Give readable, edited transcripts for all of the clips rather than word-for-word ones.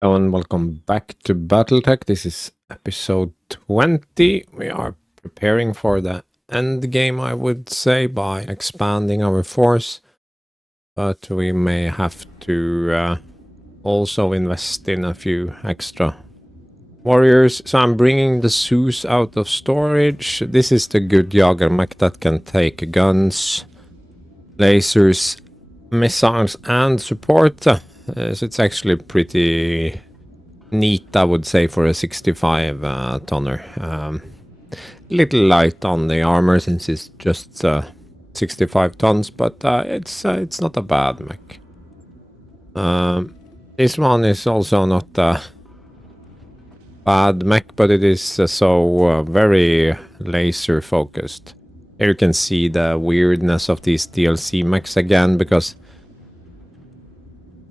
Hello and welcome back to BattleTech. This is episode 20. We are preparing for the end game, I would say, by expanding our force. But we may have to also invest in a few extra warriors. So I'm bringing the Zeus out of storage. This is the good Jager mech that can take guns, lasers, missiles, and support. So it's actually pretty neat, I would say, for a 65 tonner. Little light on the armor since it's just 65 tons, but it's not a bad mech. This one is also not a bad mech, but it is so very laser focused. Here you can see the weirdness of these DLC mechs again, because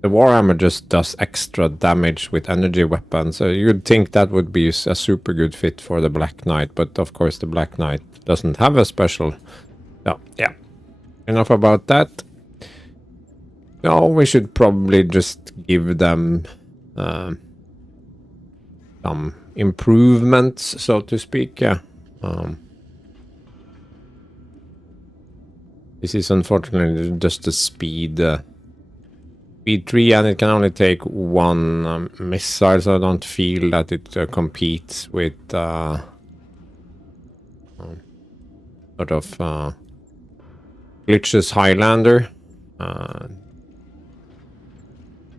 the Warhammer just does extra damage with energy weapons. So you'd think that would be a super good fit for the Black Knight, but of course the Black Knight doesn't have a special. So yeah, enough about that. No, we should probably just give them some improvements, so to speak. Yeah. This is unfortunately just the speed. Speed 3, and it can only take one missile, so I don't feel that it competes with sort of Glitch's Highlander.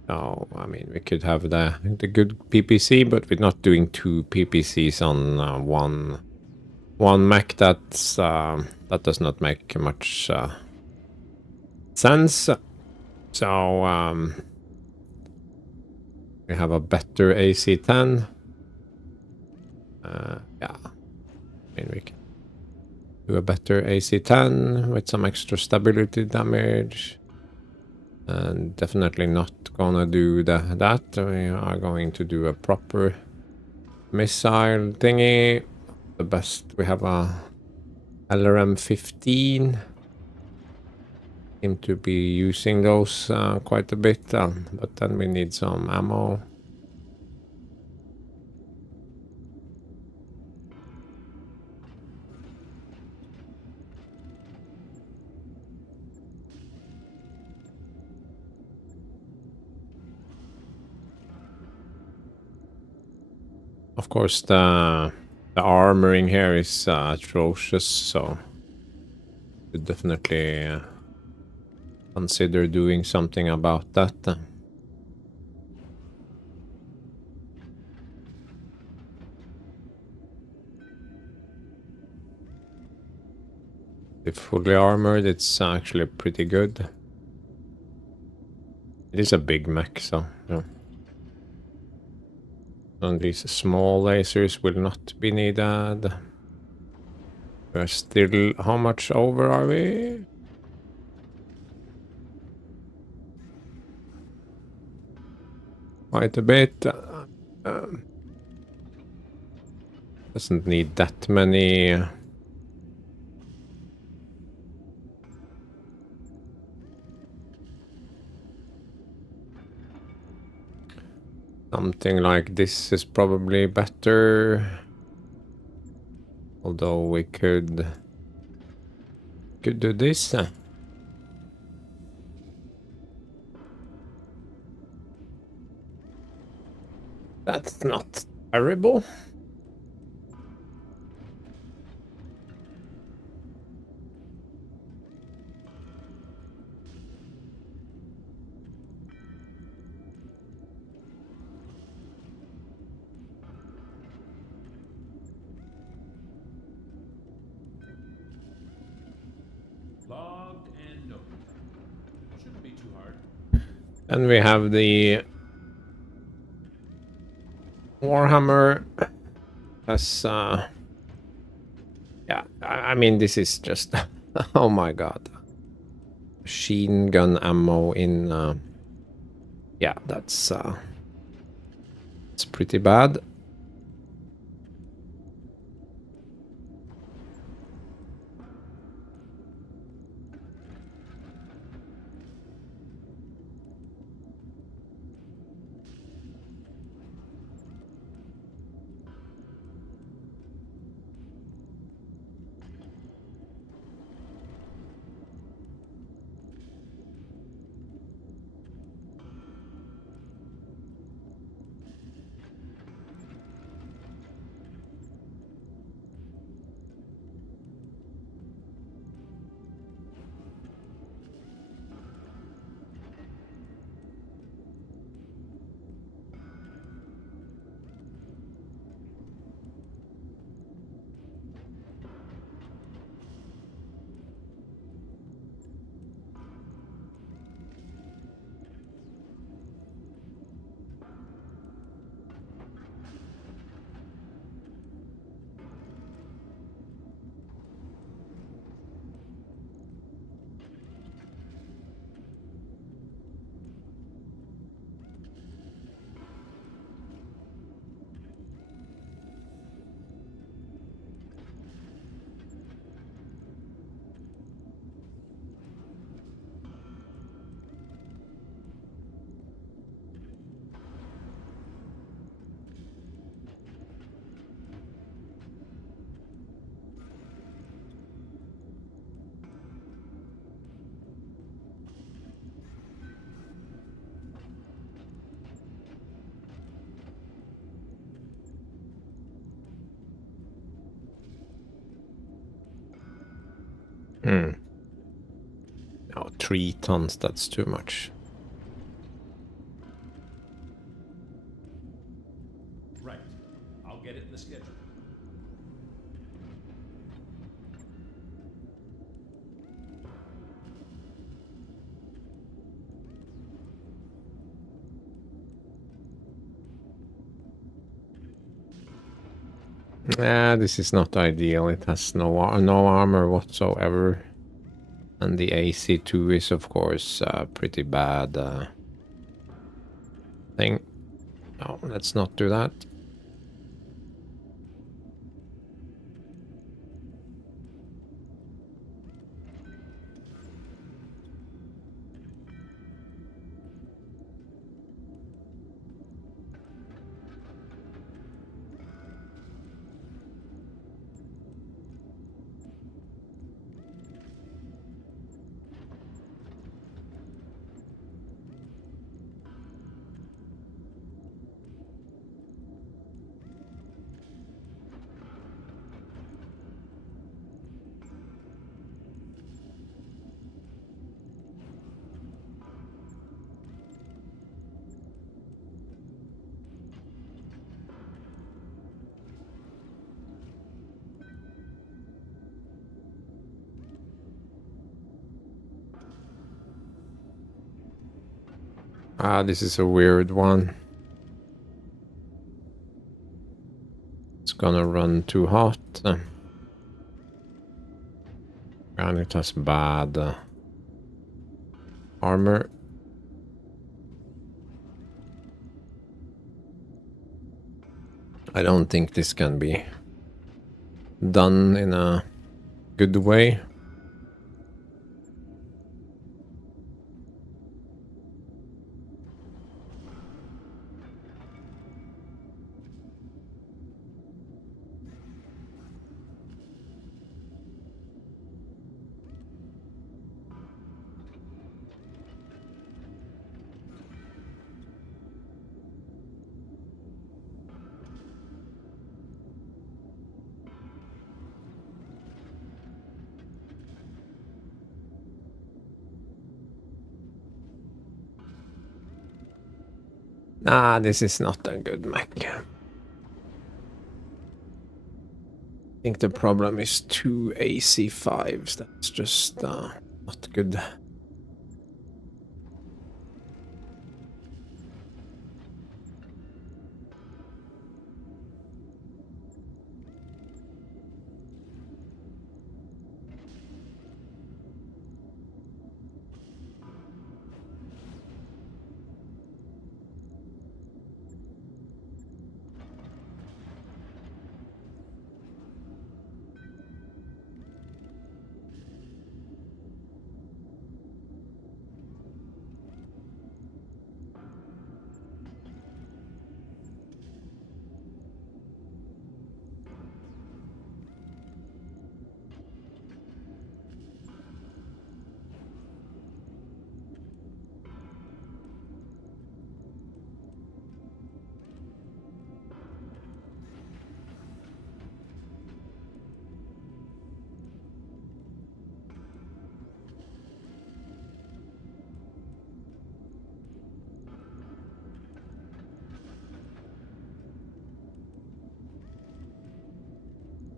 So, I mean, we could have the good PPC, but we're not doing two PPCs on one mech. That does not make much sense. So we have a better AC-10. Yeah, I mean, we can do a better AC-10 with some extra stability damage. And definitely not gonna do that. We are going to do a proper missile thingy. The best, we have a LRM 15. Seem to be using those quite a bit, but then we need some ammo. Of course, the armoring here is atrocious, so we definitely consider doing something about that. If fully armored, it's actually pretty good. It is a big mech, so yeah. And these small lasers will not be needed. We're still, how much over are we? Quite a bit. Doesn't need that many. Something like this is probably better. Although we could do this. That's not terrible. Logged and noted. Shouldn't be too hard. And we have the Warhammer as yeah, I mean, this is just oh my god. Machine gun ammo in yeah, that's it's pretty bad. 3 tons, that's too much. Right. I'll get it in the schedule. This is not ideal. It has no armor whatsoever. And the AC2 is, of course, a pretty bad thing. No, let's not do that. This is a weird one. It's gonna run too hot. And it has bad armor. I don't think this can be done in a good way. This is not a good mech. I think the problem is 2 AC5s. That's just not good.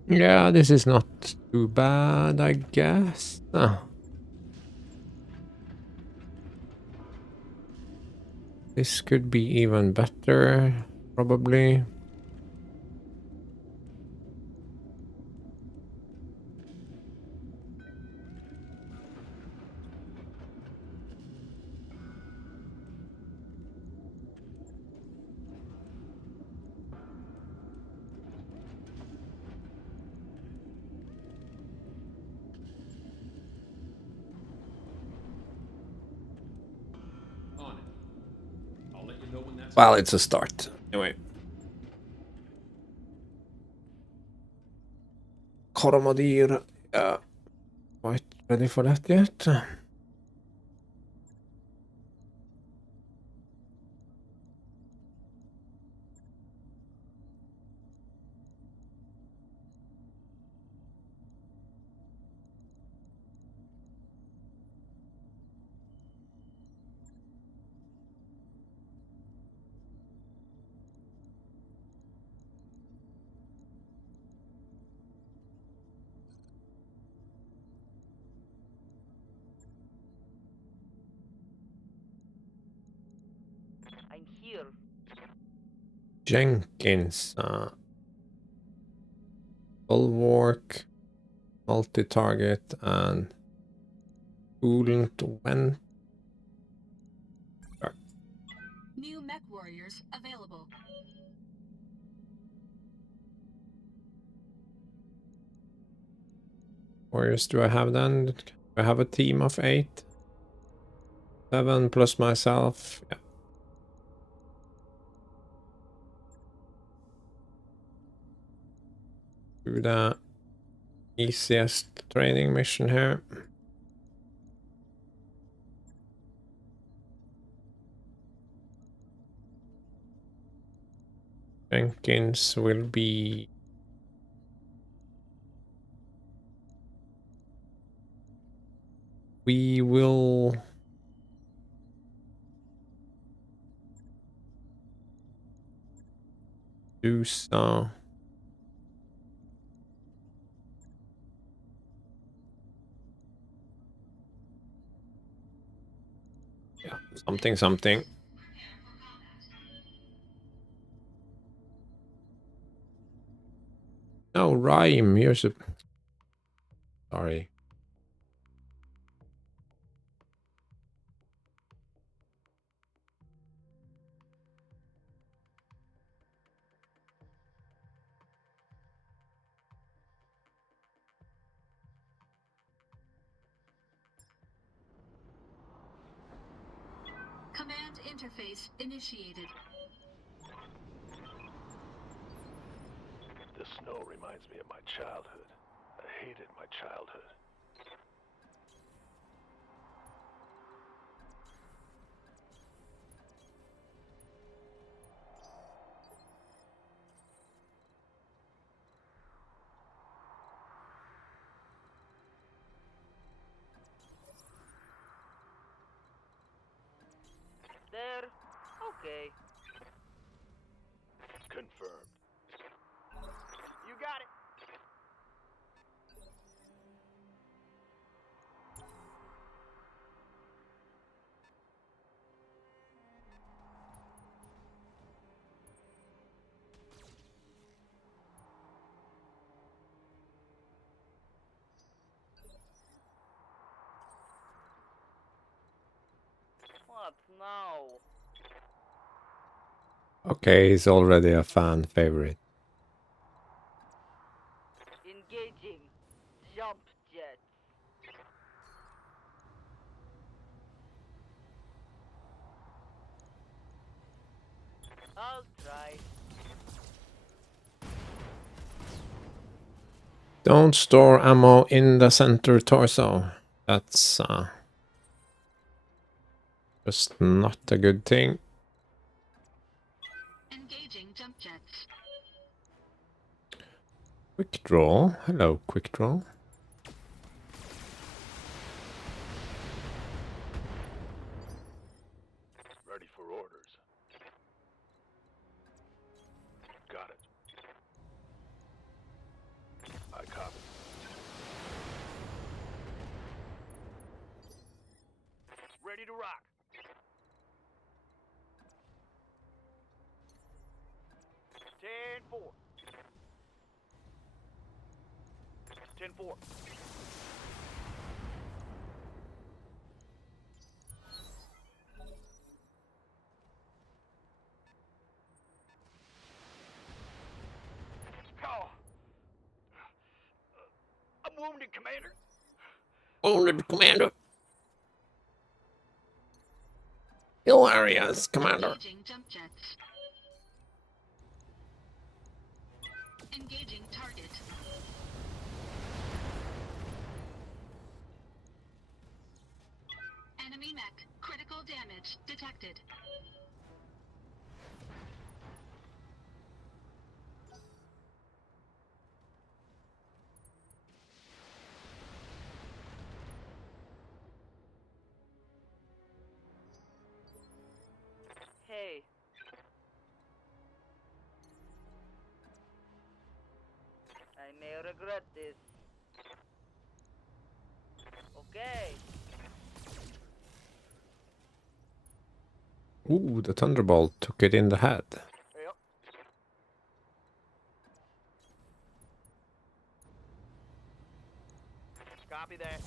Yeah, this is not too bad, I guess. This could be even better, probably. On it. I'll let you know when that's... Well, it's a start. Anyway. Coromodir. Quite ready for that yet? I'm here. Jenkins, bulwark, multi-target, and coolant vent. New mech warriors available. Warriors do I have then? Do I have a team of 8? 7 plus myself. Yeah. Do the easiest training mission here. Jenkins will be... We will... do so. Yeah, something. No, rhyme. Here's a... Sorry. Command interface initiated. The snow reminds me of my childhood. I hated my childhood. There. Okay. Confirmed. You got it. What now? Okay, he's already a fan favorite. Engaging. Jump jets. I'll try. Don't store ammo in the center torso. That's just not a good thing. Engaging jump jets. Quick draw. Hello, quick draw. Ready for orders. Got it. I copy. Ready to rock. Ten four. 10-4. Oh. I'm wounded, Commander. Wounded, Commander. Kill areas, Commander. Engaging jump jets. Engaging target. Enemy mech. Critical damage detected. Hey. I may regret this. Okay. Ooh, the thunderbolt took it in the head. Yep. Copy that.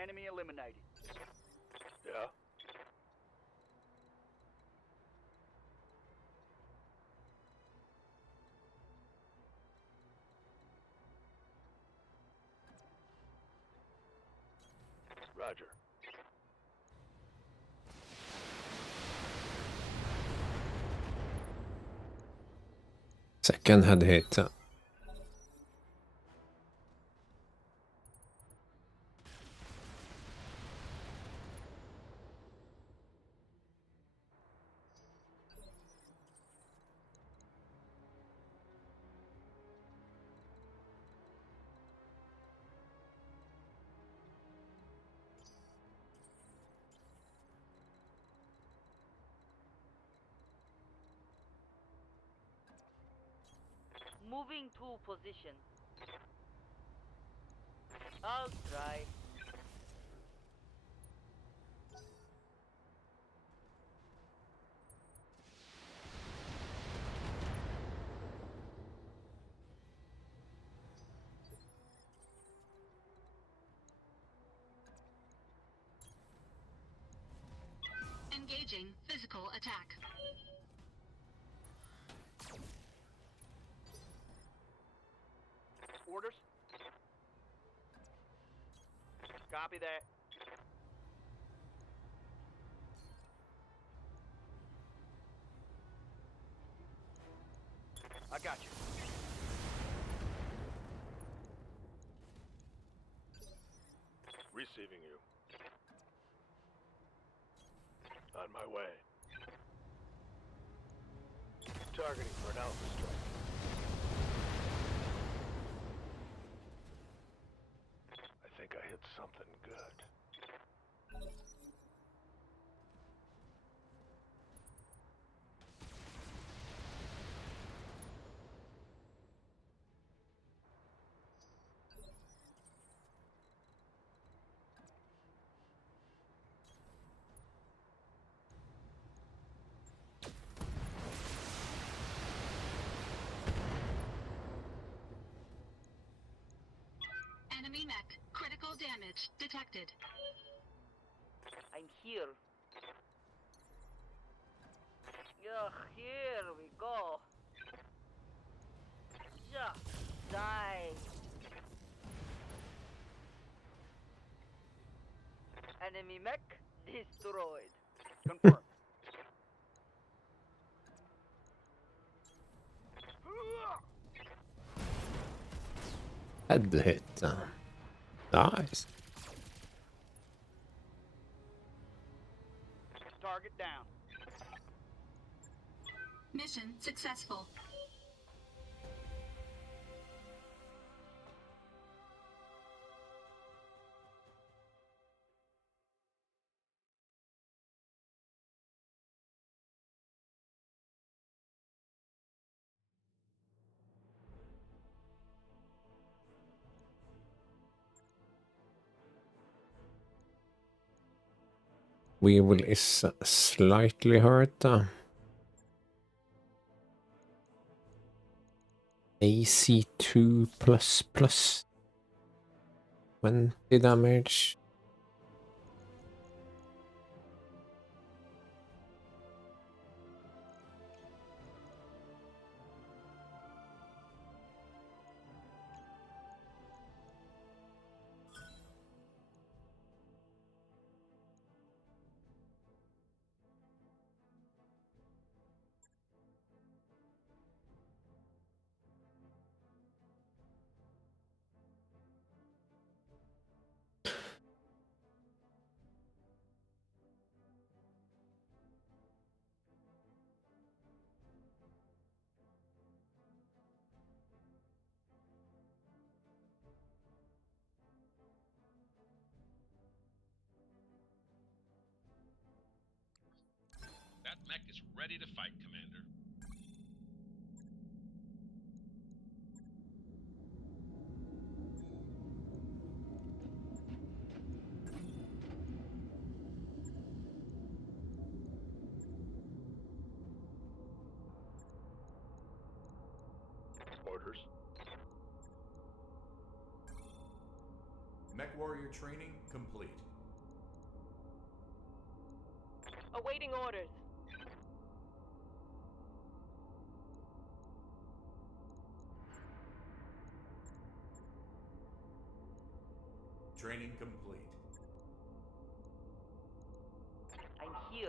Enemy eliminated. Yeah? Roger. Second head hit. Moving to position. I'll try. Engaging physical attack. Orders. Copy that. I got you. Receiving you. On my way. Targeting for an alpha strike. I think I hit something good. Enemy mech. Critical damage detected. I'm here. Yeah, here we go. Yeah, die. Enemy mech destroyed. Confirmed. Head hit. Nice. Target down. Mission successful. Weevil is slightly hurt. AC2 plus 20 damage. That mech is ready to fight, Commander. orders. Mech warrior training complete. Awaiting orders. Training complete. I'm here.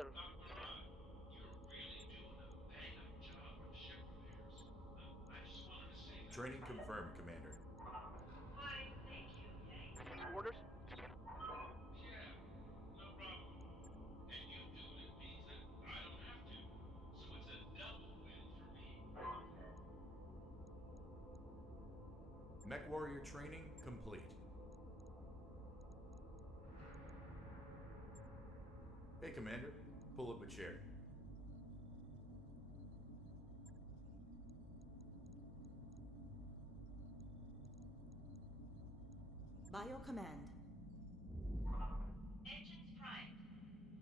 Training confirmed, Commander. Orders? Mech warrior training complete. Hey, Commander. Pull up a chair. Bio command.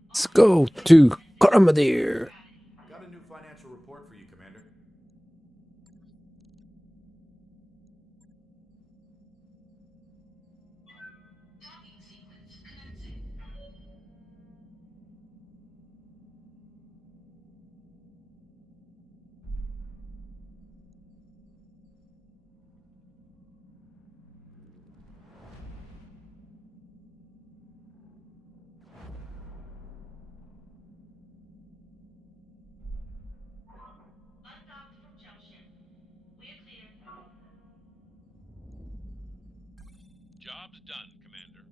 Let's go to Coromodir. Got a new financial report for you, Commander. Docking sequence commencing. Undocked from jump ship. We're clear. Job's done, Commander.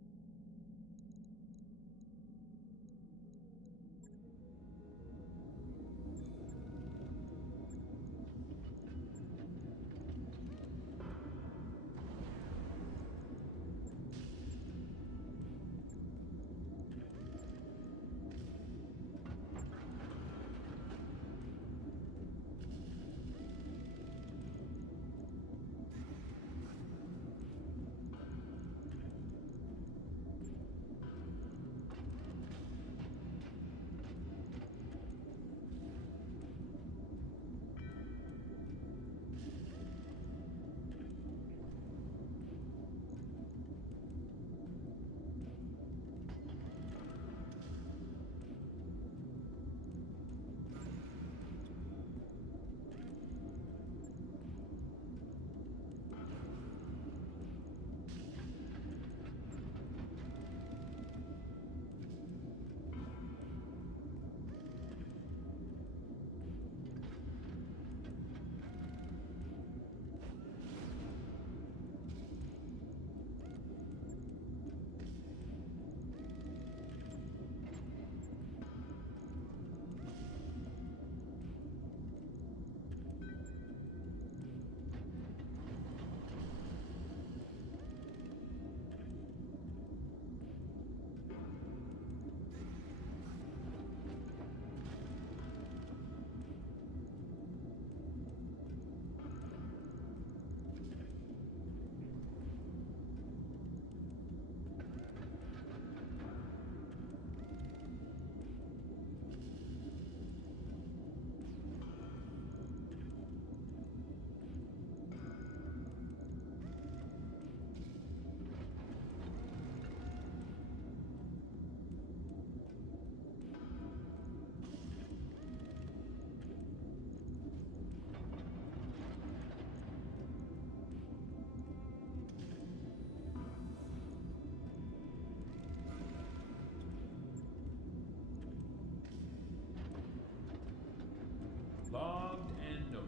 Logged and noted.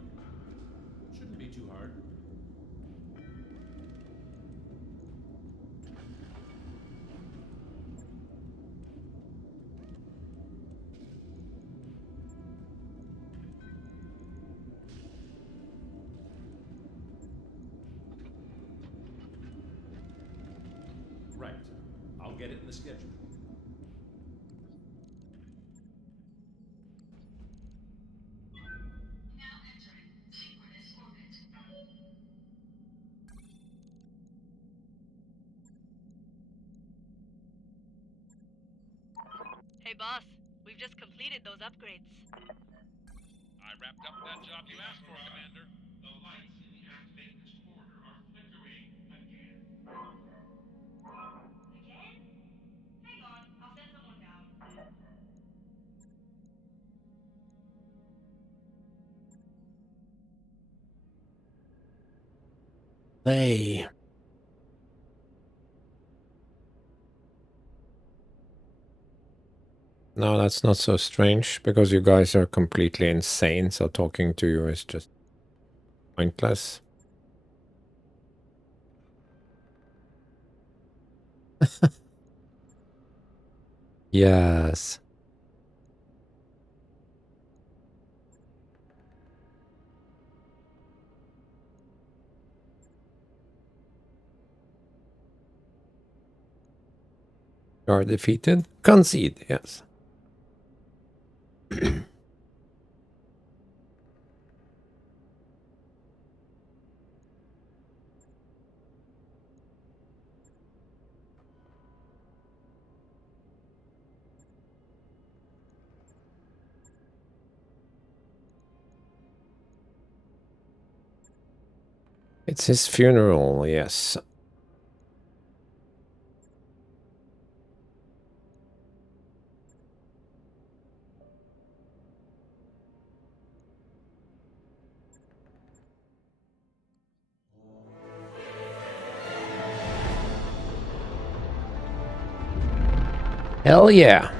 Shouldn't be too hard. Right. I'll get it in the schedule. Now entering synchronous orbit. Hey, boss. We've just completed those upgrades. I wrapped up that job you asked for, Commander. The lights in the activate Again? Hang on, I'll send someone down. Hey. No, that's not so strange, because you guys are completely insane, so talking to you is just pointless. Yes. You are defeated. Concede, yes. It's his funeral, yes. Hell yeah.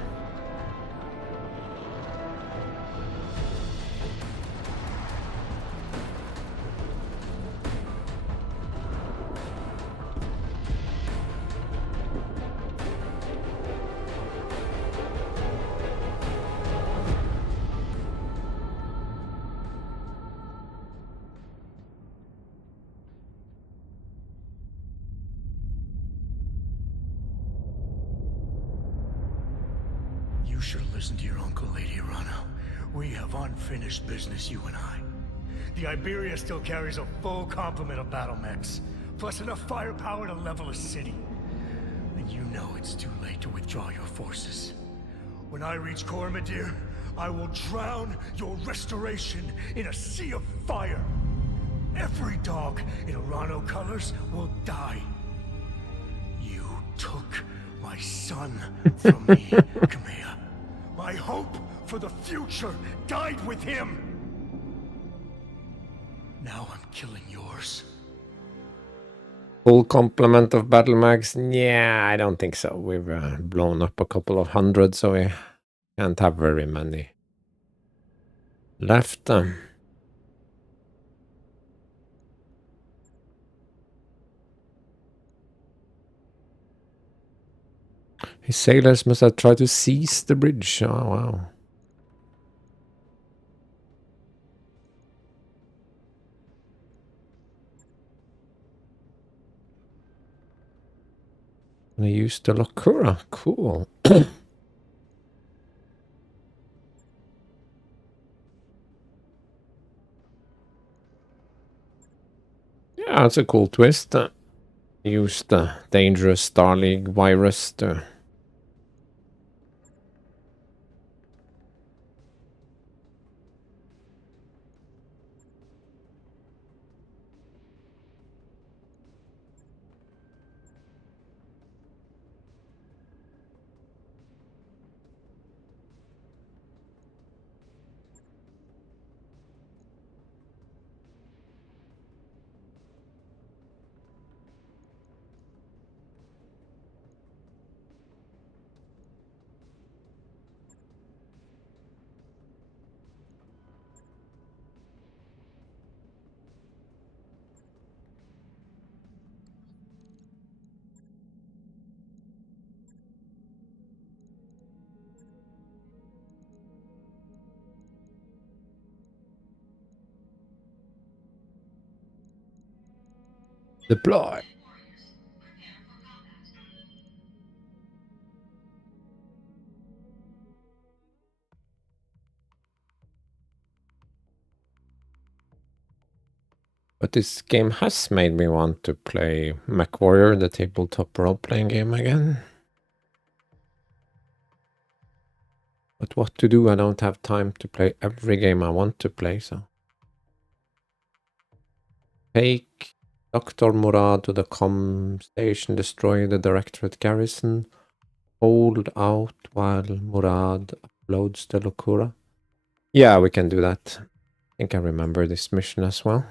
You should have listened to your uncle, Lady Rana. We have unfinished business, you and I. The Iberia still carries a full complement of battle mechs, plus enough firepower to level a city. And you know it's too late to withdraw your forces. When I reach Coromodir, I will drown your restoration in a sea of fire. Every dog in Arano colors will die. You took my son from me, Kamea. My hope for the future died with him. Now I'm killing yours. Full complement of battle mags? Yeah, I don't think so. We've blown up a couple of hundred, so we can't have very many left. His sailors must have tried to seize the bridge. Oh, wow. They used the Locura. Cool. Yeah, it's a cool twist. Use the dangerous Star League virus to... deploy. But this game has made me want to play MechWarrior, the tabletop role-playing game again. But what to do? I don't have time to play every game I want to play, so... Take Dr. Murad to the comm station, destroy the Directorate garrison. Hold out while Murad uploads the Locura. Yeah, we can do that. I think I remember this mission as well.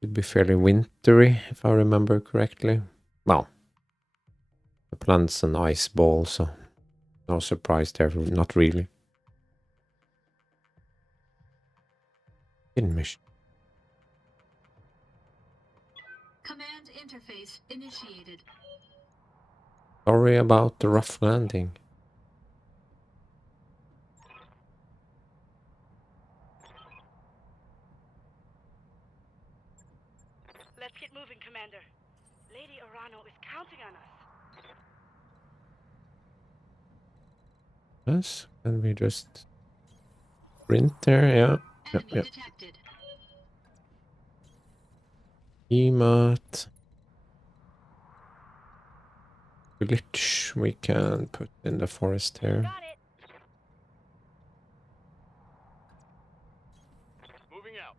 It'd be fairly wintry, if I remember correctly. Well, the planet's an ice ball, so no surprise there, not really. Hidden mission. Command interface initiated. Sorry about the rough landing. Let's get moving, Commander. Lady Orano is counting on us. Yes, can we just sprint there? Yeah. Enemy detected. Emat. Glitch we can put in the forest here. Got it. Moving out.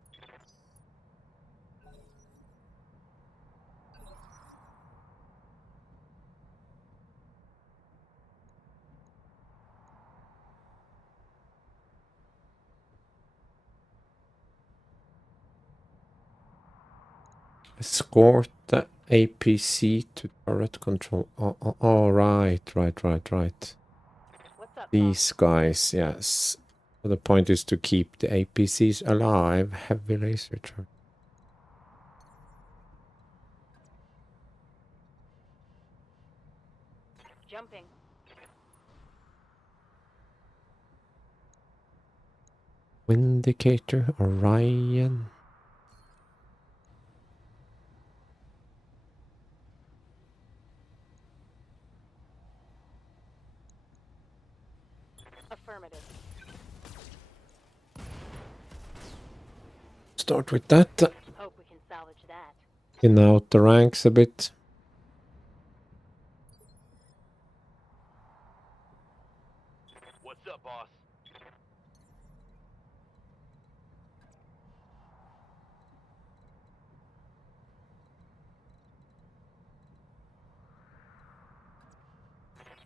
Escort the APC to turret control. Oh, right. What's up, These guys, yes. So the point is to keep the APCs alive. Heavy laser charge. Jumping. Windicator, Orion. Affirmative. Start with that. Hope we can salvage that. Thin out the ranks a bit. What's up, boss?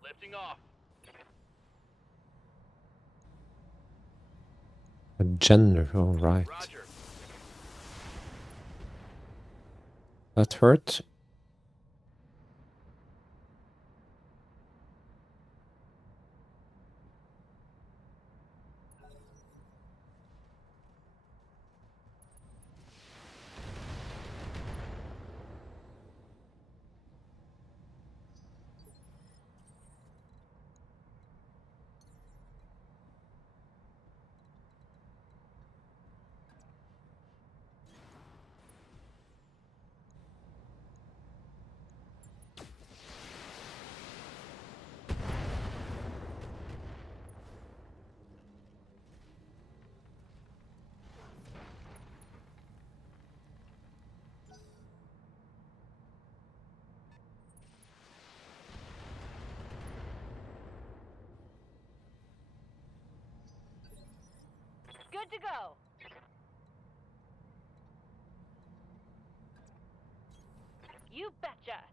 Lifting off. A Jenner, all right. Roger. That hurt. Good to go. You betcha.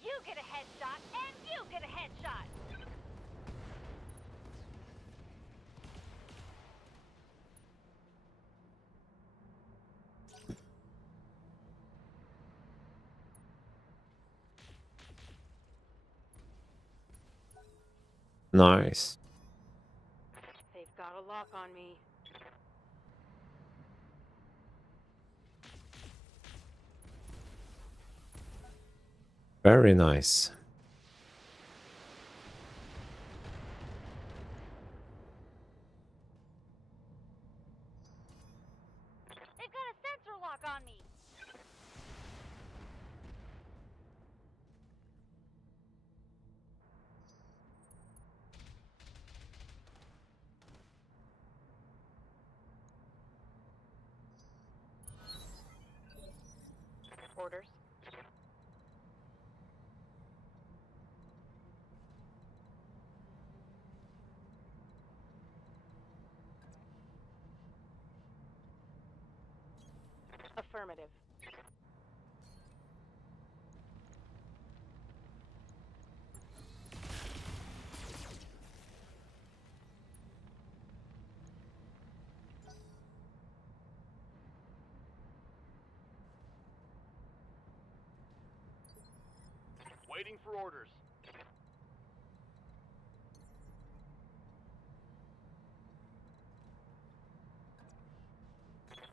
You get a headshot, and you get a headshot. Nice. They've got a lock on me. Very nice. They've got a sensor lock on me. orders. Affirmative. Waiting for orders.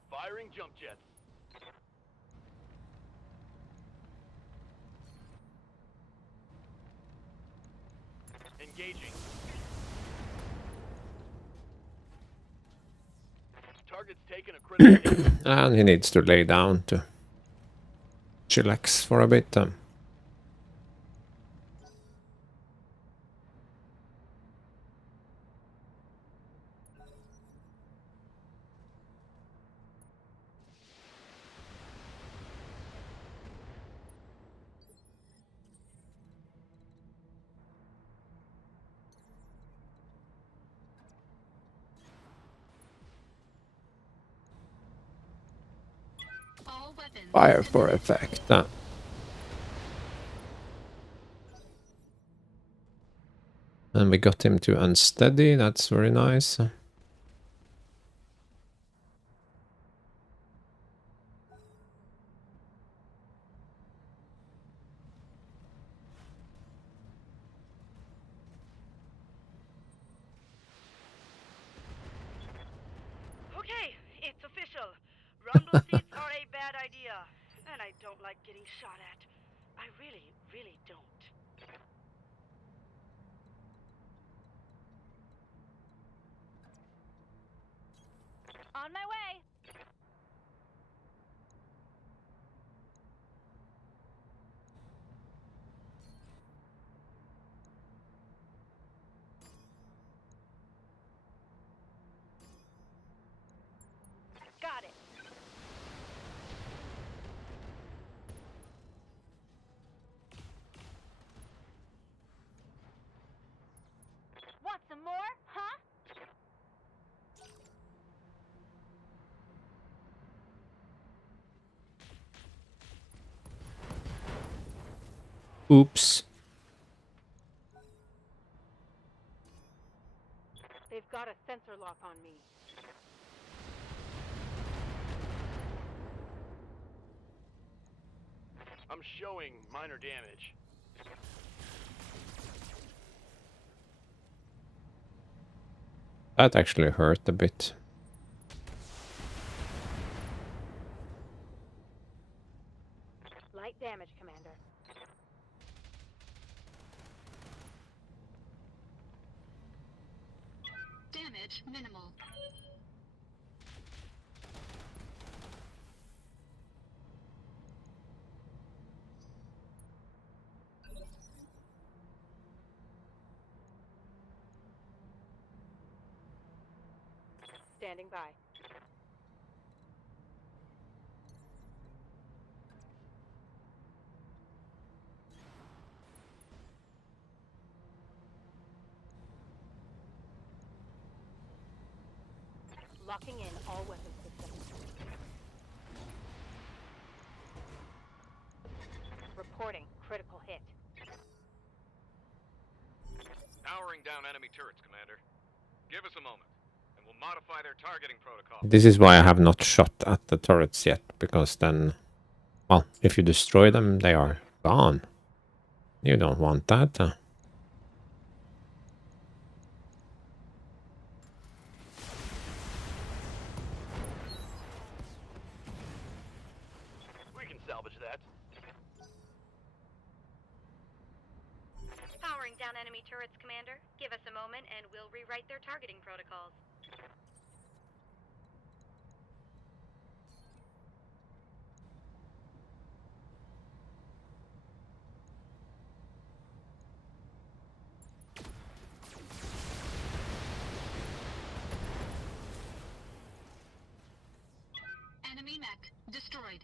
Firing jump jets. Engaging. Target's taken a critical hit. And he needs to lay down to chillax for a bit. Fire for effect. And we got him to unsteady, that's very nice. Okay, it's official. Rumble seats are a bad idea. And I don't like getting shot at. I really, really don't. On my way. Got it. Want some more, huh? Oops. They've got a sensor lock on me. I'm showing minor damage. That actually hurt a bit. Light damage, Commander. Damage minimal. Standing by. Locking in all weapon systems. Reporting critical hit. Powering down enemy turrets, Commander. Give us a moment, and we'll modify their targeting protocol. This is why I have not shot at the turrets yet, because then, well, if you destroy them, they are gone. You don't want that. We can salvage that. Powering down enemy turrets, Commander. Give us a moment and we'll rewrite their targeting protocols. Enemy mech destroyed.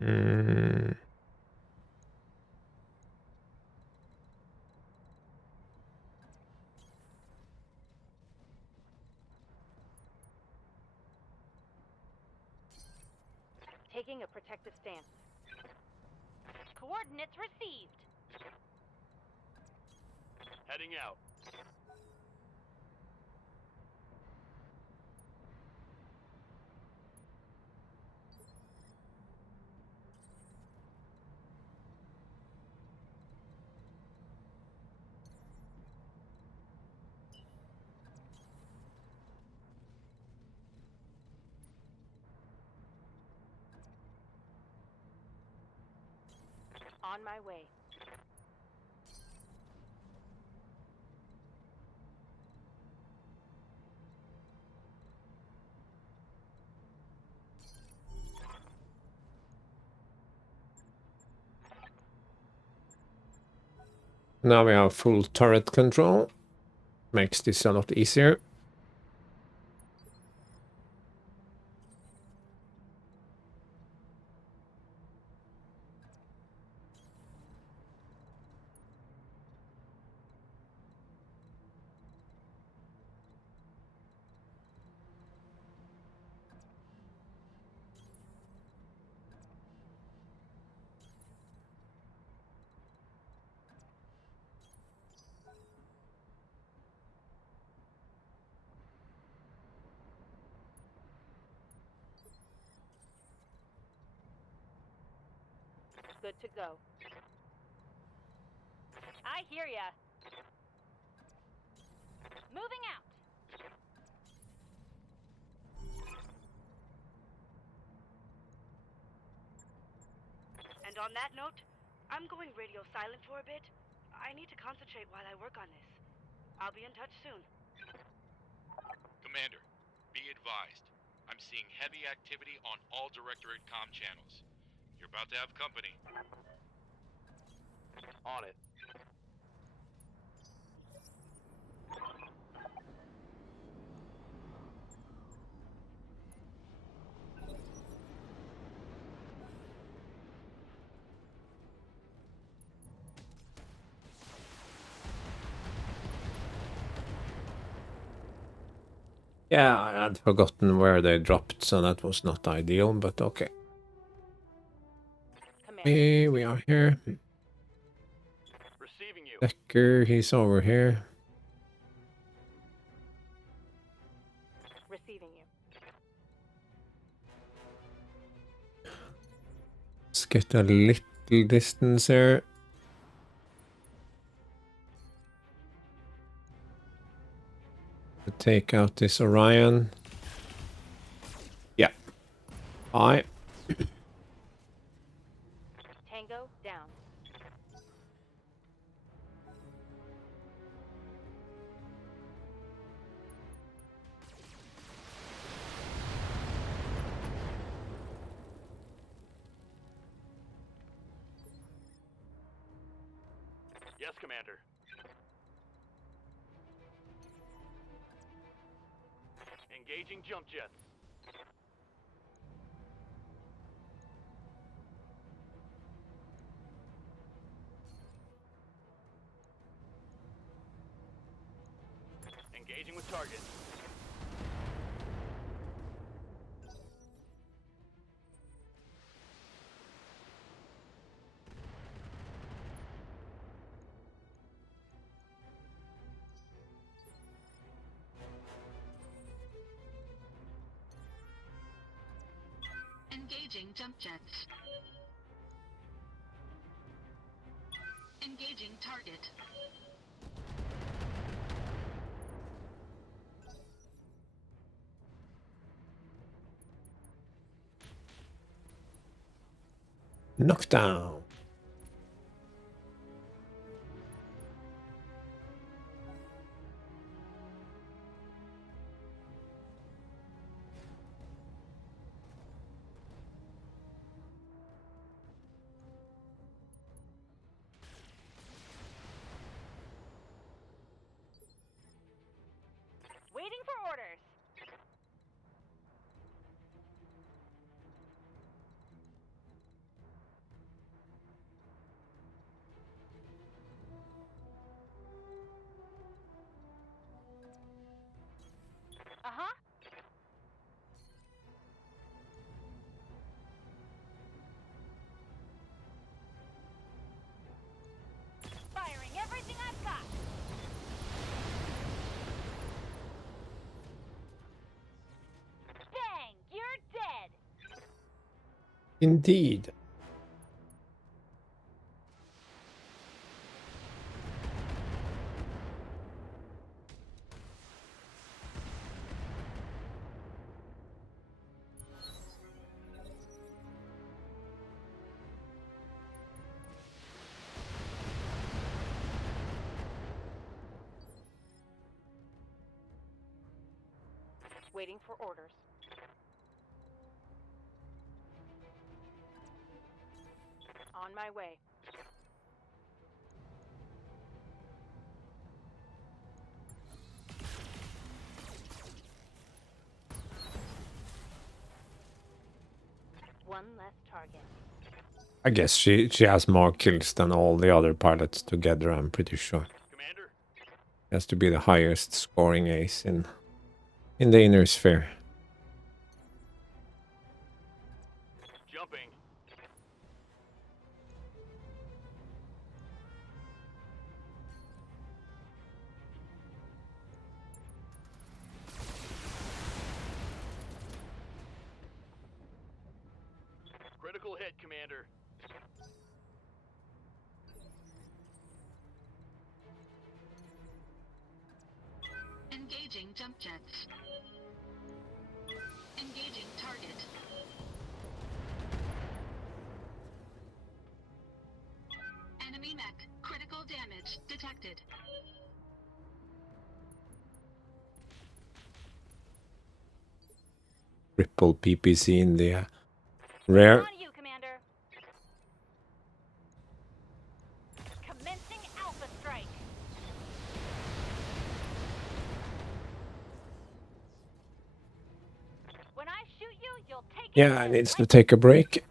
Mm. Taking a protective stance. Coordinates received. Heading out. On my way. Now we have full turret control. Makes this a lot easier. Good to go. I hear ya. Moving out. And on that note, I'm going radio silent for a bit. I need to concentrate while I work on this. I'll be in touch soon. Commander, be advised. I'm seeing heavy activity on all Directorate comm channels. You're about to have company. On it. Yeah, I had forgotten where they dropped, so that was not ideal, but okay. Commander. We are here. Receiving you. Decker, he's over here. Receiving you. Let's get a little distance here. To take out this Orion. Yeah. Bye. Tango down. Yes, Commander. Engaging jump jets. Engaging with target. Engaging jump jets. Engaging target. Knockdown. Waiting for orders. Indeed. Waiting for orders. On my way. One less target. I guess she has more kills than all the other pilots together, I'm pretty sure. Commander? She has to be the highest scoring ace in the inner sphere. Jumping. Critical hit, Commander. Engaging jump jets. Engaging target. Enemy mech. Critical damage detected. Triple PPC in the rare. On you, Commander. Commencing Alpha Strike. When I shoot you, you'll take it. Yeah, it needs to take a break.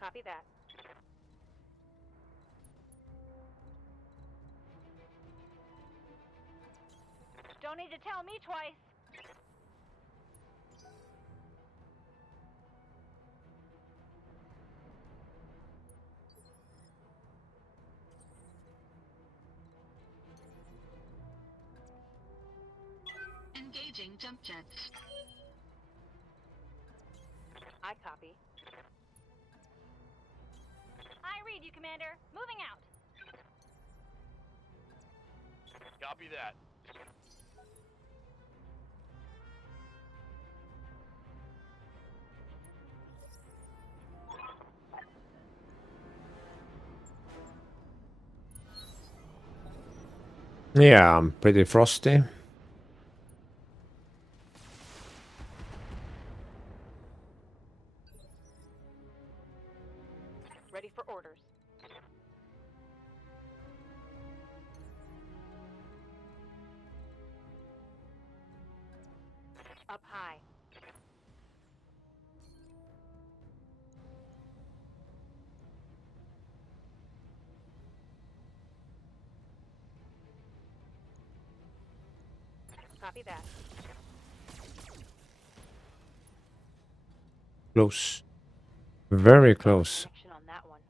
Copy that. Don't need to tell me twice. Engaging jump jets. I copy. I read you, Commander. Moving out. Copy that. Yeah, I'm pretty frosty. Ready for orders. Up high. Copy that. Close. Very close. Action on that one.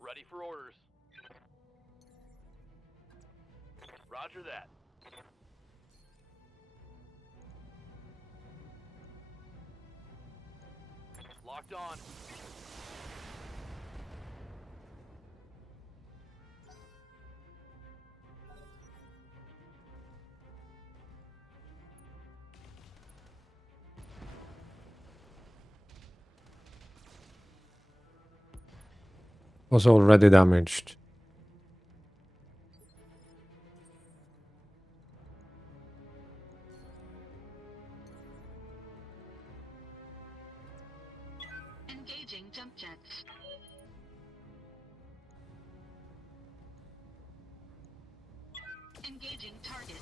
Ready for orders. Roger that. Locked on. Was already damaged. jump jets. Engaging target.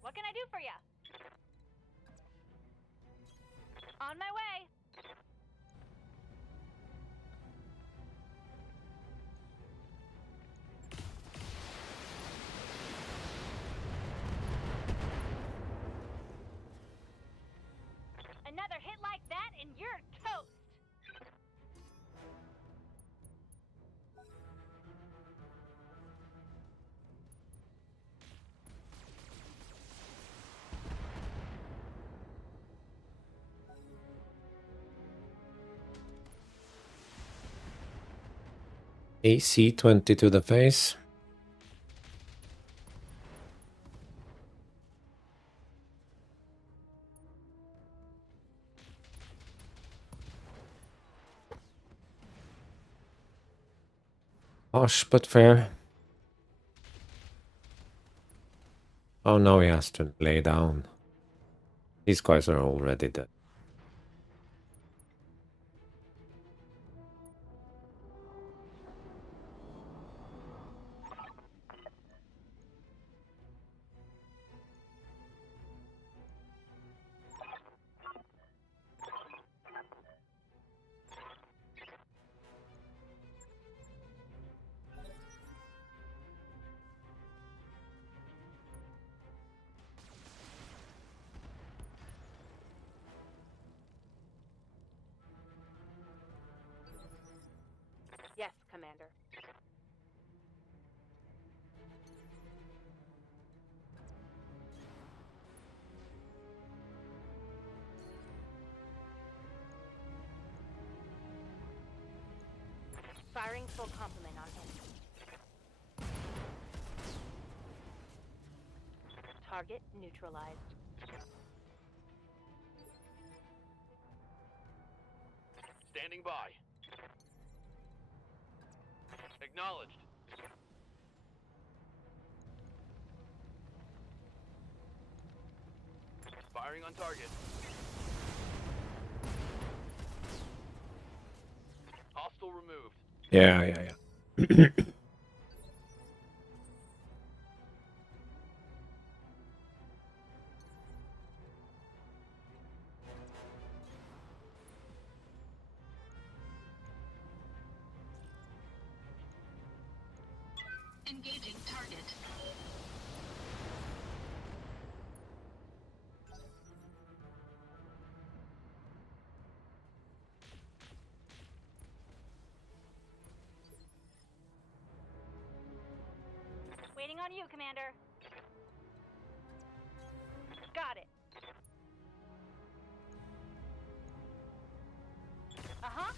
What can I do for you? On my way. Another hit like that and you're toast. AC-20 to the face. Harsh but fair. Oh no, he has to lay down. These guys are already dead. Yes, Commander. Firing full complement on him. Target neutralized. Standing by. Acknowledged. Firing on target. Hostile removed. Yeah. Engaging target. Waiting on you, Commander. Got it. Uh-huh.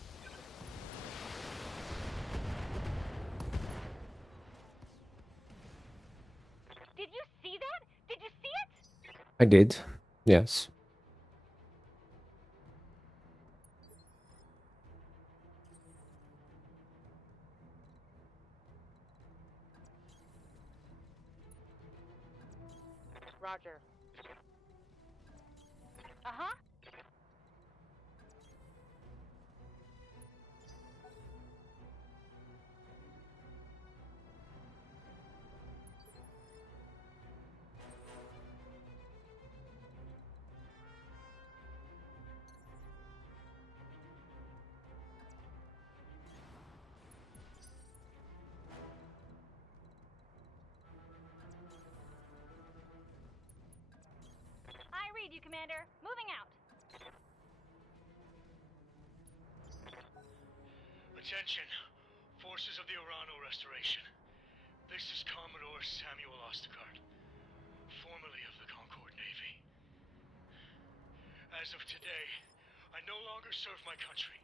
Did you see that? Did you see it? I did. Yes. Roger. Uh-huh. I read you, Commander. Moving out. Attention, forces of the Urano Restoration. This is Commodore Samuel Ostergaard, formerly of the Concord Navy. As of today, I no longer serve my country.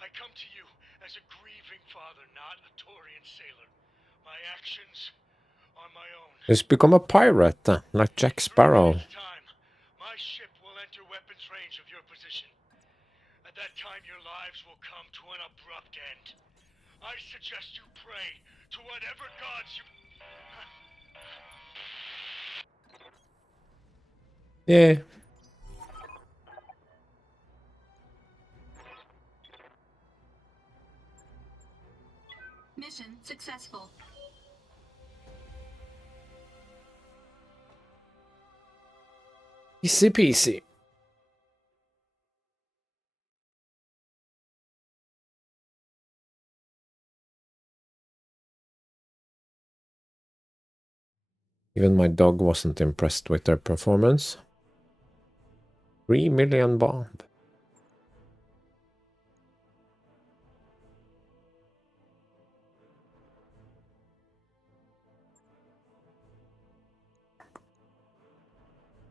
I come to you as a grieving father, not a Taurian sailor. My actions On my own. Just become a pirate, like Jack Sparrow. Next time, my ship will enter weapons range of your position. At that time, your lives will come to an abrupt end. I suggest you pray to whatever gods you... Yeah. Mission successful. Easy peasy. Even my dog wasn't impressed with their performance. 3 million bomb.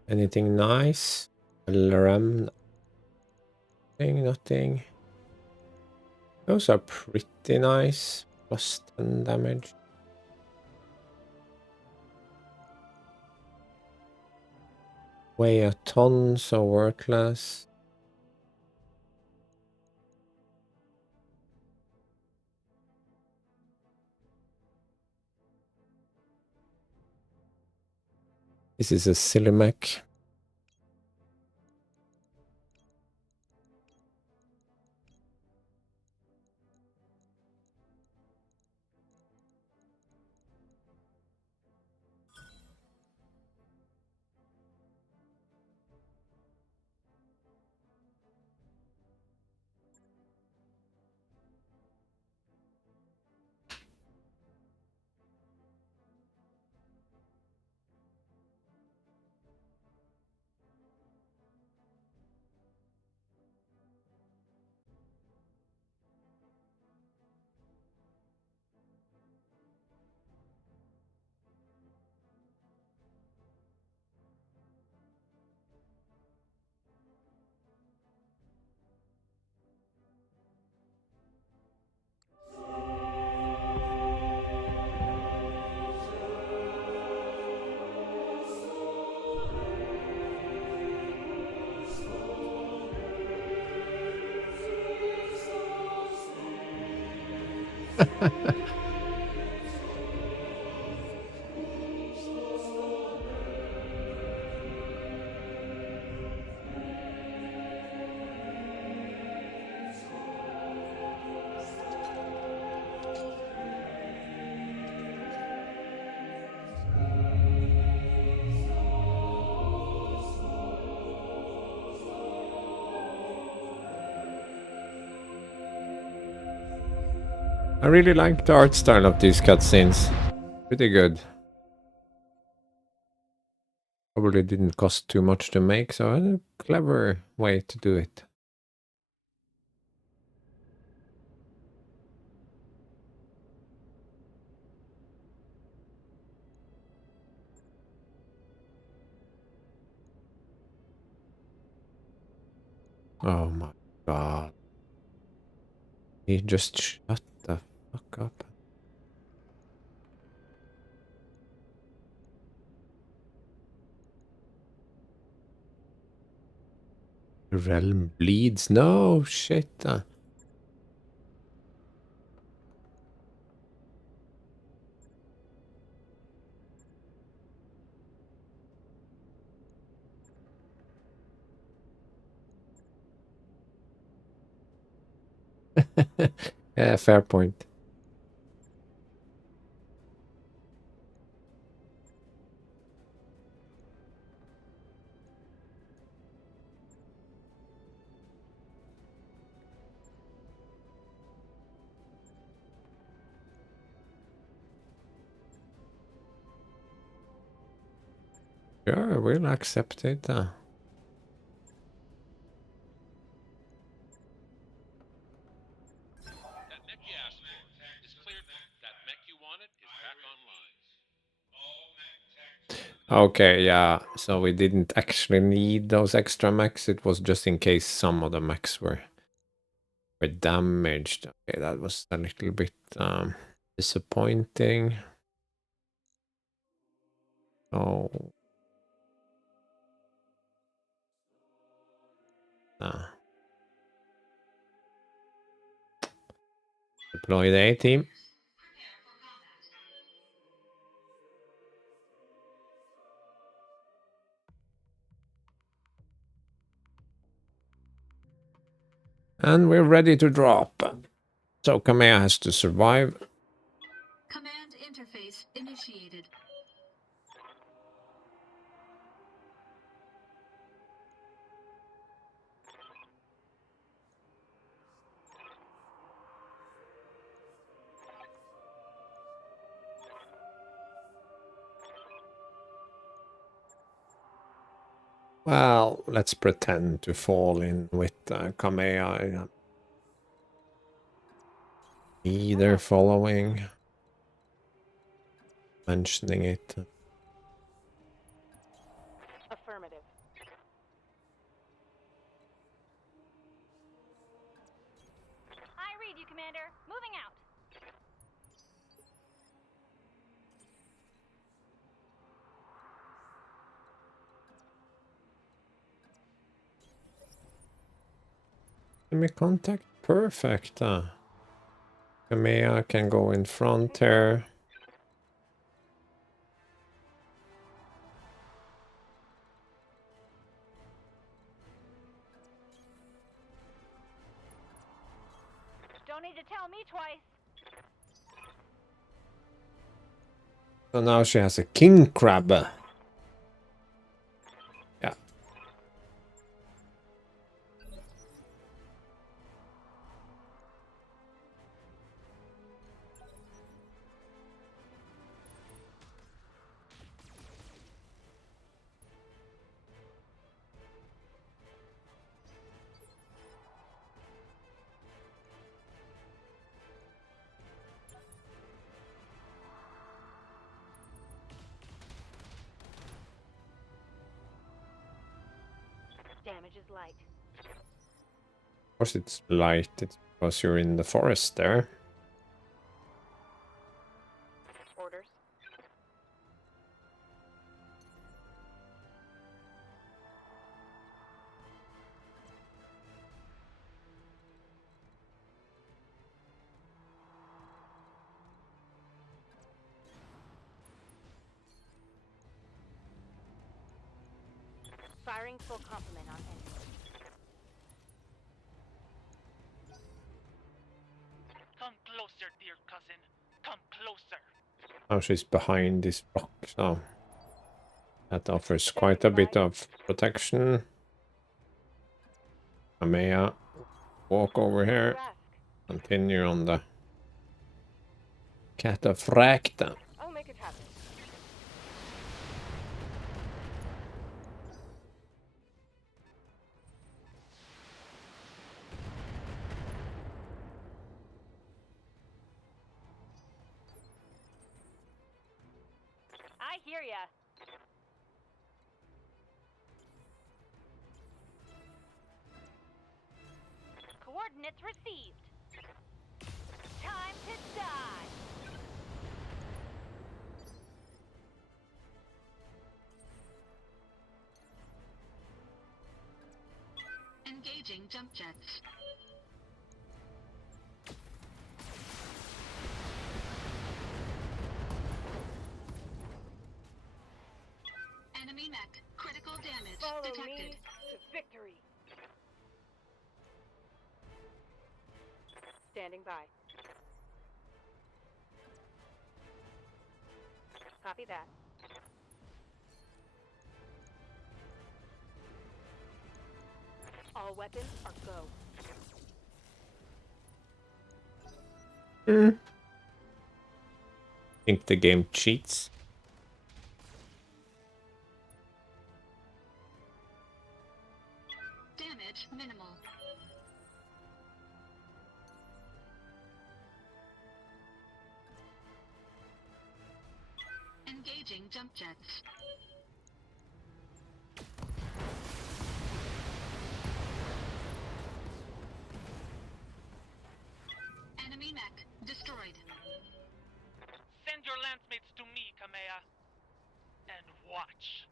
Anything nice? LRM? Nothing. Those are pretty nice. Plus 10 damage. Weigh a ton, so worthless. This is a silly mech. I really like the art style of these cutscenes. Pretty good. Probably didn't cost too much to make, so a clever way to do it. Oh my god. He just shut the fuck up. The realm bleeds. No shit. Yeah, fair point. Sure, we'll accept it. That mech you asked for is cleared. That mech you wanted is back online. Okay, yeah. So we didn't actually need those extra mechs. It was just in case some of the mechs were damaged. Okay, that was a little bit disappointing. Oh. Ah. Deploy the A-team. And we're ready to drop. So Kamea has to survive. Command interface initiated. Well, let's pretend to fall in with Kamea. Either following, mentioning it. Affirmative. I read you, Commander. Moving out. Enemy contact, perfect. Kamea can go in front here. Don't need to tell me twice. So now she has a king crab. Yeah. Damage is light. Of course it's light, it's because you're in the forest there. Orders. Firing full complement on enemy. Come closer, dear cousin. Come closer. Now she's behind this rock, so that offers quite a bit of protection. Kamea, walk over here. Continue on the cataphracta. I'll make it happen. I hear ya. Coordinates received. Time to die. Engaging jump jets. Enemy mech. Critical damage Follow me detected. to victory. Standing by. Copy that. All weapons are go. Think the game cheats. Damage minimal. Engaging jump jets. Enemy mech destroyed. Send your lancemates to me, Kamea. And Reach.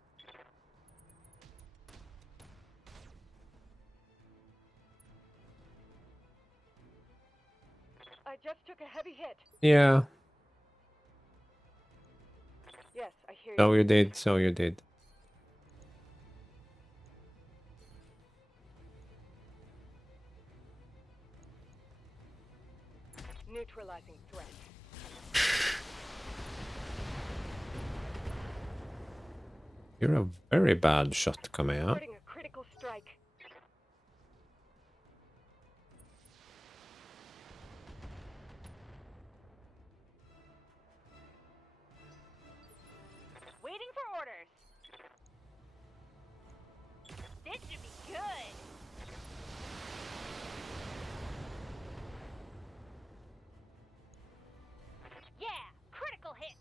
I just took a heavy hit. Yeah. Yes, I hear So you. you did, so you did. Neutralizing threat. You're a very bad shot, Kamea. Reporting a critical strike. Waiting for orders. This should be good. Yeah, critical hit.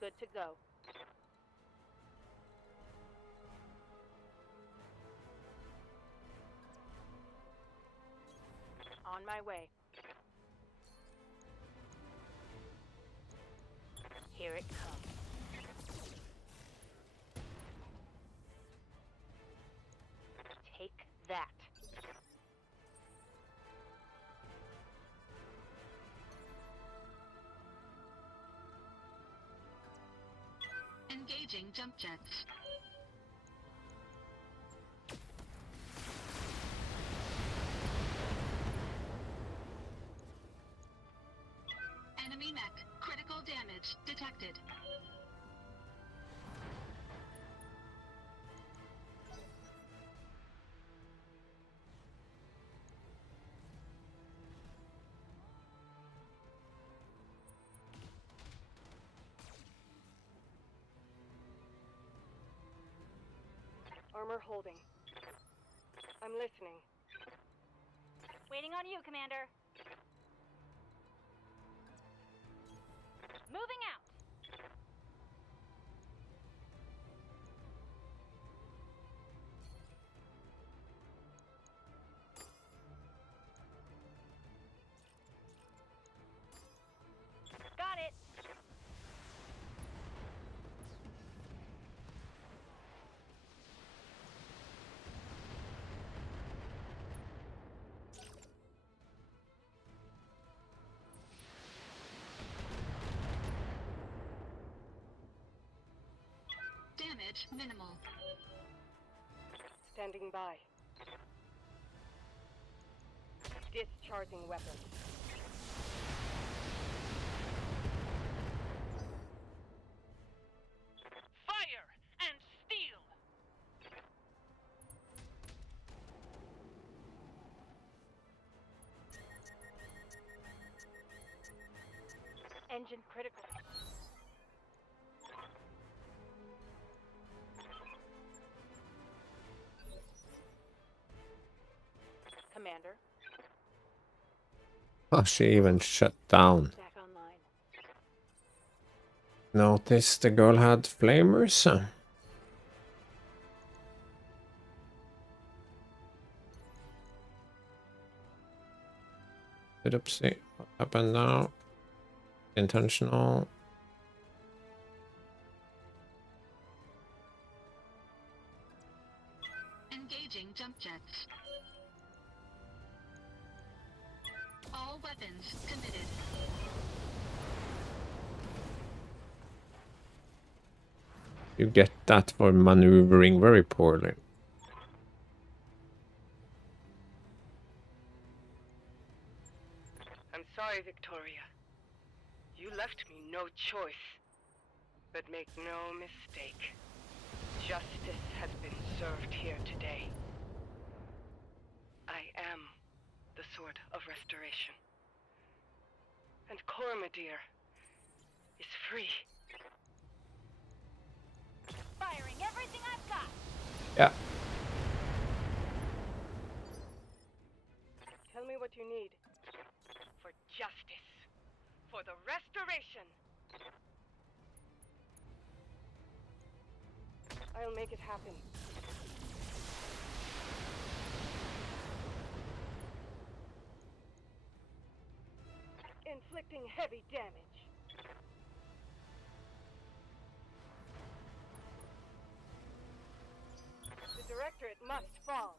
Good to go. On my way. Here it comes. Take that. Engaging jump jets. Enemy mech. Critical damage detected. Armor holding. I'm listening. Waiting on you, Commander. Moving out. Got it. Damage minimal. Standing by. Discharging weapons. Fire and steel. Engine critical. Commander, Oh, she even shut down. back online. Notice the girl had flamers. Oopsie. What happened now? Intentional. Engaging jump jets. All weapons committed. You get that for maneuvering very poorly. I'm sorry, Victoria. You left me no choice. But make no mistake. Justice has been served here today. I am the Sword of Restoration. And Coromodir is free. Firing everything I've got. Yeah. Tell me what you need. For justice. For the restoration. I'll make it happen. Inflicting heavy damage. Directorate must fall.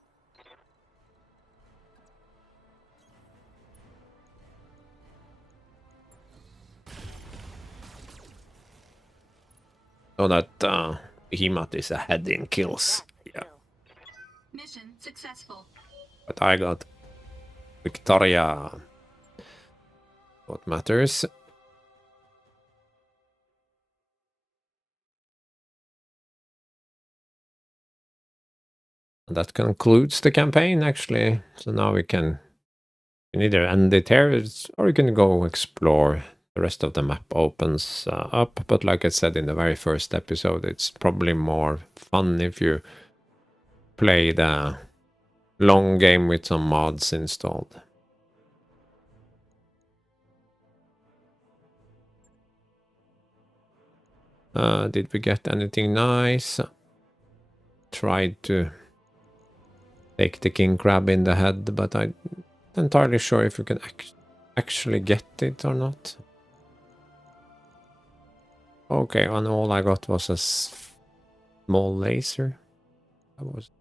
So that Behemoth is ahead in kills. Yeah. Mission successful. But I got Victoria. What matters. That concludes the campaign, actually. So now we can either end it here, or we can go explore. The rest of the map opens up. But like I said in the very first episode, it's probably more fun if you play the long game with some mods installed. Did we get anything nice? Tried to take the king crab in the head, but I'm not entirely sure if you can actually get it or not. Okay, and all I got was a small laser. That was...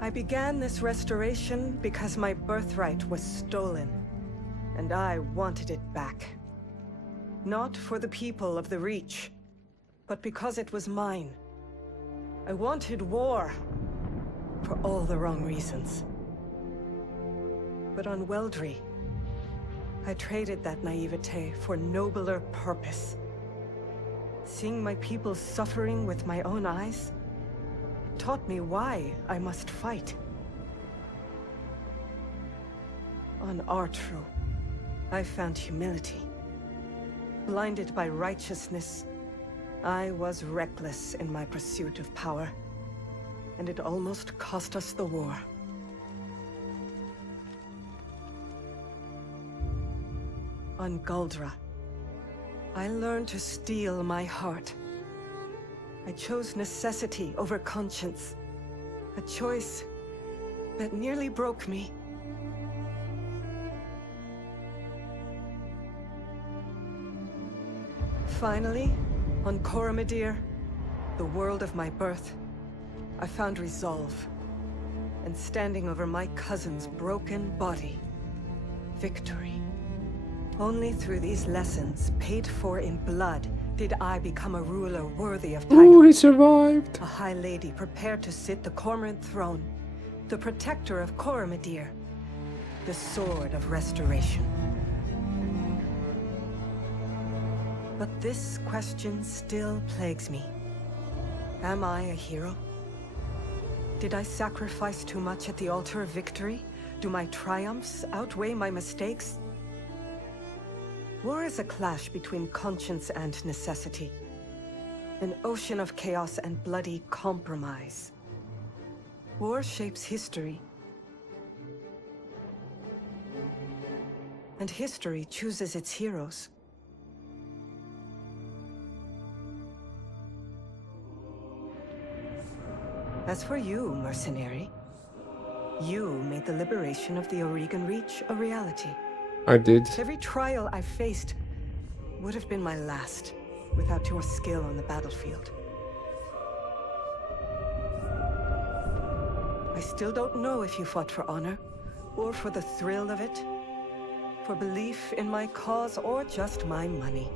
I began this restoration because my birthright was stolen, and I wanted it back. Not for the people of the Reach, but because it was mine. I wanted war, for all the wrong reasons. But on Weldry, I traded that naivete for nobler purpose. Seeing my people suffering with my own eyes taught me why I must fight. On Artru, I found humility. Blinded by righteousness, I was reckless in my pursuit of power, and it almost cost us the war. On Guldra, I learned to steel my heart. I chose necessity over conscience. A choice that nearly broke me. Finally, on Coromodir, the world of my birth, I found resolve. And standing over my cousin's broken body, victory. Only through these lessons, paid for in blood, did I become a ruler worthy of title. Ooh, he survived! A high lady prepared to sit the Cormorant throne, the protector of Coromodir, the sword of restoration. But this question still plagues me. Am I a hero? Did I sacrifice too much at the altar of victory? Do my triumphs outweigh my mistakes? War is a clash between conscience and necessity. An ocean of chaos and bloody compromise. War shapes history. And history chooses its heroes. As for you, mercenary, you made the liberation of the Aurigan Reach a reality. I did. Every trial I faced would have been my last without your skill on the battlefield. I still don't know if you fought for honor, or for the thrill of it, for belief in my cause, or just my money.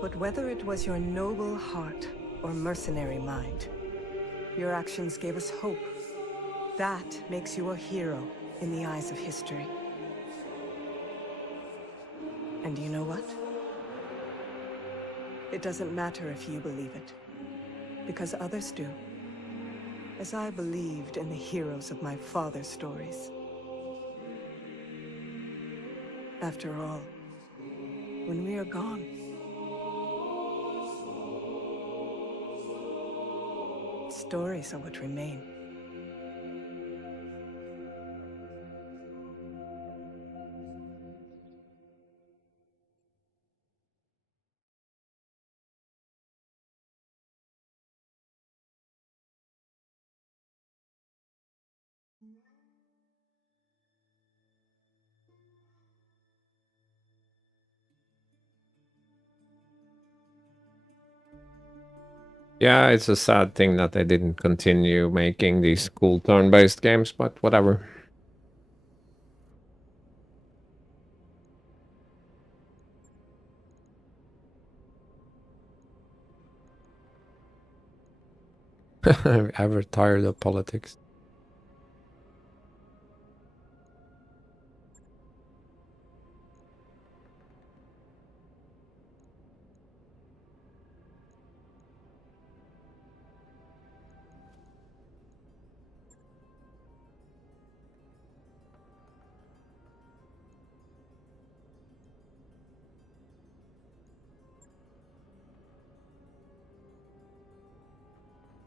But whether it was your noble heart or mercenary mind, your actions gave us hope. That makes you a hero in the eyes of history. And you know what? It doesn't matter if you believe it, because others do. As I believed in the heroes of my father's stories. After all, when we are gone, stories are what remain. Yeah, it's a sad thing that they didn't continue making these cool turn-based games, but whatever. I'm ever tired of politics.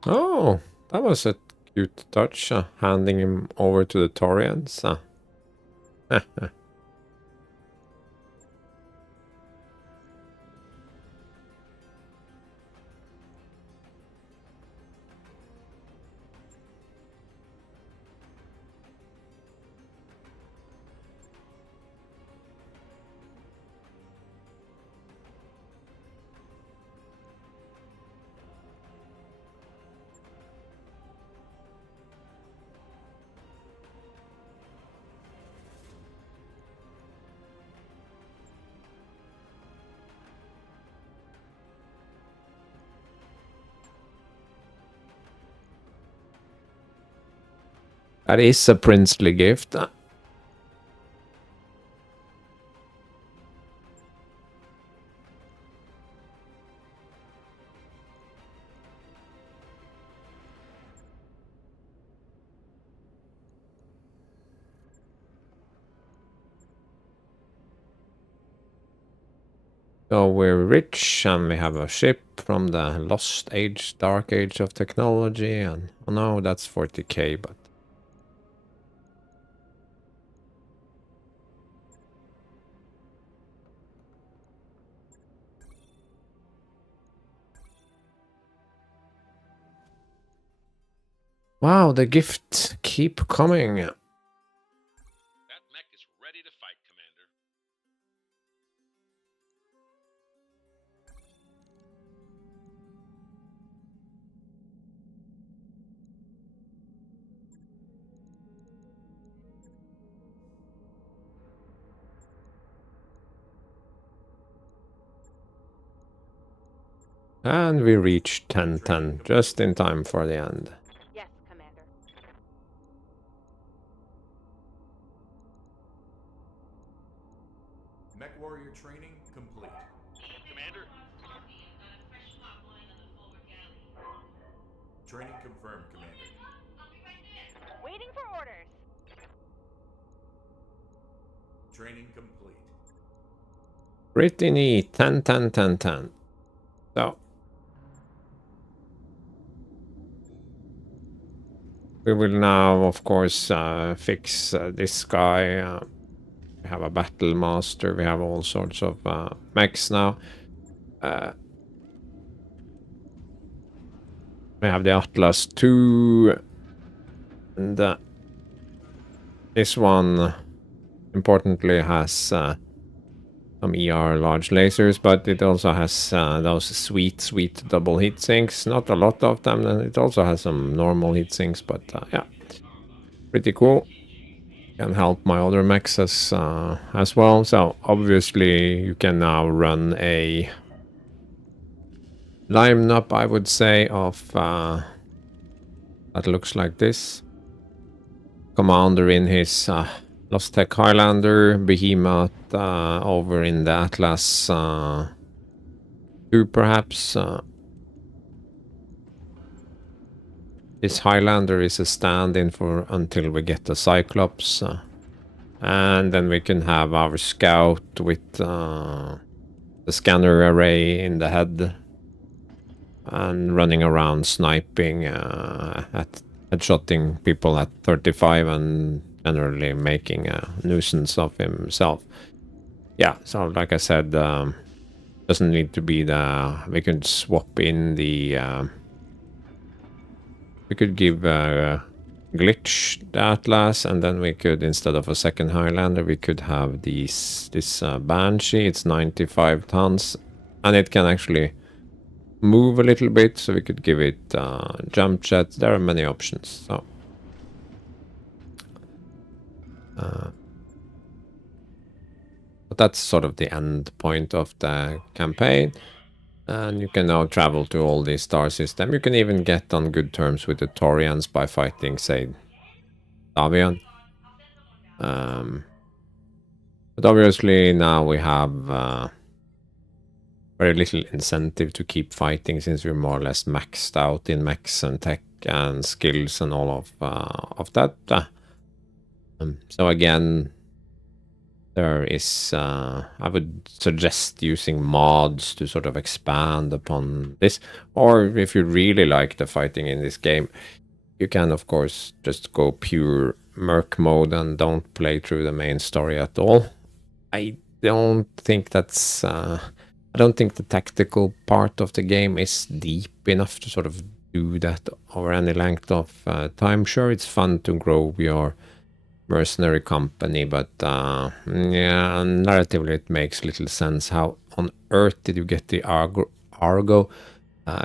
Oh, that was a cute touch, handing him over to the Torians. That is a princely gift. So we're rich and we have a ship from the lost age, dark age of technology, and oh no, that's 40k, but wow, the gifts keep coming. That mech is ready to fight, Commander. And we reached 1010, just in time for the end. Yes, Commander. Mech warrior training complete. Commander? Training confirmed, Commander. Waiting for orders. Training complete. Pretty neat. 10, 10, 10, 10. So we will now, of course, fix this guy. We have a battle master. We have all sorts of mechs now. We have the Atlas 2. And this one, importantly, has some ER large lasers, but it also has those sweet double heat sinks. Not a lot of them, and it also has some normal heat sinks, but yeah, pretty cool. Can help my other mechs as well. So obviously you can now run a lineup, I would say, of that looks like this. Commander in his Lost Tech Highlander, Behemoth over in the Atlas 2 do perhaps. This Highlander is a stand-in for until we get the Cyclops. And then we can have our scout with the scanner array in the head. And running around sniping at headshotting people at 35 and generally making a nuisance of himself. Yeah, so like I said, doesn't need to be the... We could swap in the... we could give Glitch the Atlas, and then we could, instead of a second Highlander, we could have this Banshee. It's 95 tons, and it can actually move a little bit, so we could give it jump jet. There are many options. So but that's sort of the end point of the campaign, and you can now travel to all these star systems. You can even get on good terms with the Taurians by fighting, say, Davion. But obviously now we have very little incentive to keep fighting, since we're more or less maxed out in mechs and tech and skills and all of that. So again, there is... I would suggest using mods to sort of expand upon this. Or if you really like the fighting in this game, you can of course just go pure merc mode and don't play through the main story at all. I don't think that's... I don't think the tactical part of the game is deep enough to sort of do that over any length of time. Sure, it's fun to grow your mercenary company, but yeah, narratively it makes little sense. How on earth did you get the Argo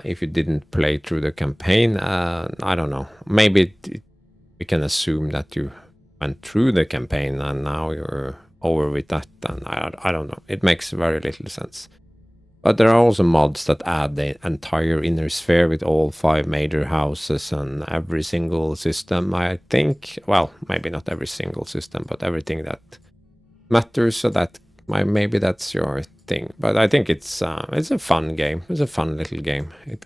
if you didn't play through the campaign? I don't know. Maybe we can assume that you went through the campaign and now you're over with that, and I don't know. It makes very little sense. But there are also mods that add the entire inner sphere with all 5 major houses and every single system, I think. Well, maybe not every single system, but everything that matters. So that maybe that's your thing. But I think it's a fun game. It's a fun little game. It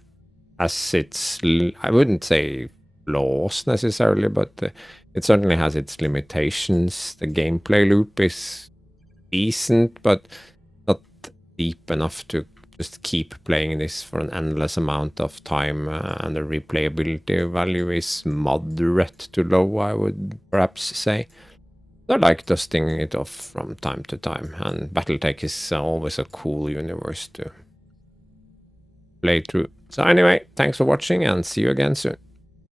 has its... I wouldn't say flaws necessarily, but it certainly has its limitations. The gameplay loop is decent, but deep enough to just keep playing this for an endless amount of time, and the replayability value is moderate to low, I would perhaps say. I like dusting it off from time to time, and BattleTech is always a cool universe to play through. So anyway, thanks for watching and see you again soon.